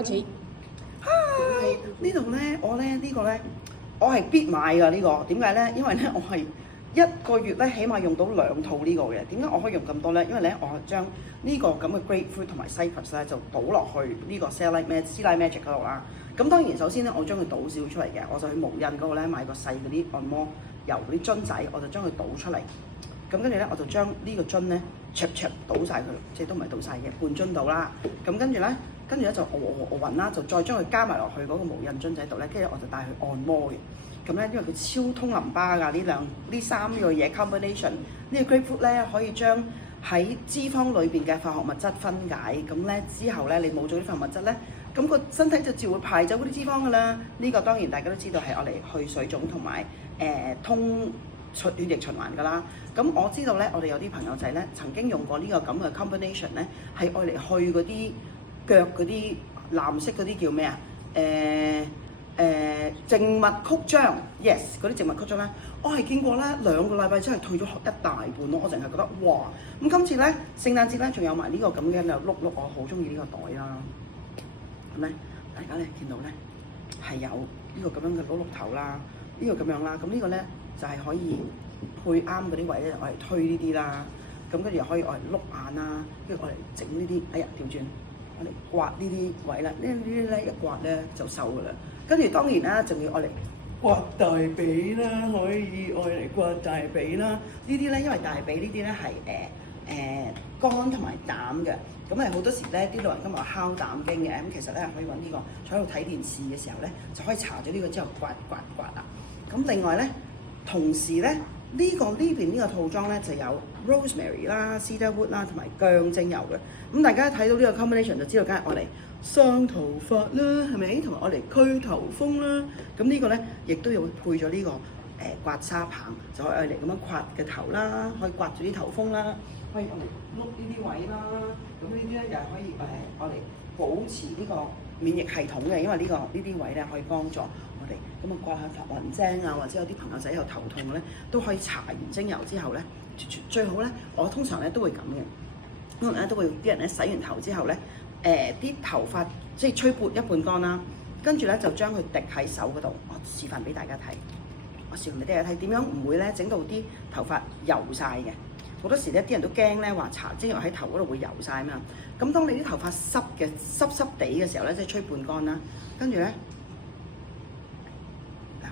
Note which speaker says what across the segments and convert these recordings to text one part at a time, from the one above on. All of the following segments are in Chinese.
Speaker 1: 開始。嗨，呢度咧，我咧呢、這个咧，我系必买噶呢、這个。点解咧？因为咧，我系一个月咧，起码用到两套呢个嘅。点解我可以用咁多咧？因为咧，我系将、這個、呢个咁嘅 Great f r u i t 同埋 Cypress 咧，就倒落去呢、這个 Silk Magic 嗰度啦。咁当然，首先咧，我将佢倒少出嚟嘅，我就去无印嗰度咧买个细嗰啲按摩油嗰啲樽仔，我就将佢倒出嚟。咁跟住咧，我就將呢個樽咧，灼灼倒晒佢，即係都唔係倒晒嘅半樽到啦。咁跟住咧，跟住咧就我我我混啦，就再將佢加埋落去嗰個無印樽仔度咧。跟住我就帶去按摩嘅。咁咧，因為佢超通淋巴㗎呢兩呢三呢個嘢 combination 呢個 g r e a e f 咧，可以將喺脂肪裏邊嘅化學物質分解。咁咧之後咧，你冇咗呢份物質咧，咁、那個身體就自會排走嗰啲脂肪㗎啦。呢、這個當然大家都知道係我嚟去水腫同埋誒通。出血液循環㗎啦，咁我知道咧，我哋有啲朋友仔咧，曾經用過个呢個咁嘅 combination 咧，係愛嚟去嗰啲腳嗰啲藍色嗰啲叫咩啊？誒、呃、誒、呃，植物曲張 yes 嗰啲植物曲張咧，我係見過咧兩個禮拜真係退咗一大半咯。我淨係覺得哇，咁今次咧聖誕節咧，仲有埋呢個咁嘅碌碌，我好中意呢個袋啦，咁咧，大家咧見到咧係有呢個咁樣嘅碌碌頭啦，呢、这個咁樣啦，咁呢個咧。就係可以配啱嗰啲位咧，我嚟推呢啲啦。咁跟住又可以我嚟碌眼啦，跟住我嚟整呢啲。哎呀，調轉我嚟刮呢啲位啦。呢呢呢一刮咧就瘦噶啦。跟住當然啦、啊，仲要我嚟刮大髀啦，可以我嚟刮大髀啦。呢啲咧因為大髀呢啲咧係誒誒肝同埋膽嘅，咁係好多時咧啲老人家日敲膽經嘅。咁其實咧可以揾呢、這個，坐喺度睇電視嘅時候咧就可以查咗呢個之後刮刮刮啦。咁另外咧。同時咧，呢、这個呢邊呢個套裝咧就有 rosemary 啦、cedarwood 啦同埋薑精油嘅。咁、嗯、大家睇到呢個 combination 就知道，梗係我嚟霜頭髮啦，係咪？同埋我嚟驅頭風啦。咁、嗯这个、呢、这個咧亦都有配咗呢個誒刮痧棒，就可以我嚟咁樣刮嘅頭啦，可以刮住啲頭風啦，可以我嚟碌呢啲位啦。咁呢啲咧就可以誒我嚟保持呢個免疫系統嘅，因為、这个、这呢個呢啲位咧可以幫助。咁啊，刮下發雲精啊，或者有啲朋友仔又頭痛咧，都可以搽完精油之後咧，最好咧，我通常咧都會咁嘅，通常咧都會啲人咧洗完頭之後咧，誒、呃、啲頭髮即係吹撥一半乾啦，跟住咧就將佢滴喺手嗰度，我示範俾大家睇，我示範俾大家睇點樣唔會咧整到啲頭髮油晒嘅，好多時咧啲人都驚咧話搽精油喺頭嗰度會油啊嘛，咁當你啲頭髮濕嘅濕濕地嘅時候咧，即係吹半乾啦，跟住咧。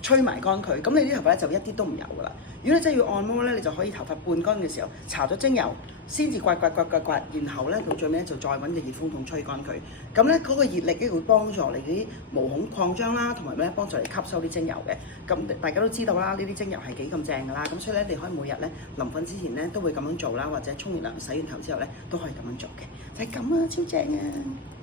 Speaker 1: 吹埋乾佢，咁你啲頭髮咧就一啲都唔油噶啦。如果你真係要按摩咧，你就可以頭髮半乾嘅時候，搽咗精油，先至刮,刮刮刮刮刮，然後咧到最尾咧就再揾個熱風筒吹乾佢。咁咧嗰個熱力咧會幫助你啲毛孔擴張啦，同埋咧幫助你吸收啲精油嘅。咁大家都知道啦，呢啲精油係幾咁正噶啦。咁所以咧，你可以每日咧臨瞓之前咧都會咁樣做啦，或者沖完涼洗完頭之後咧都可以咁樣做嘅。就係、是、咁啊，超正嘅、啊。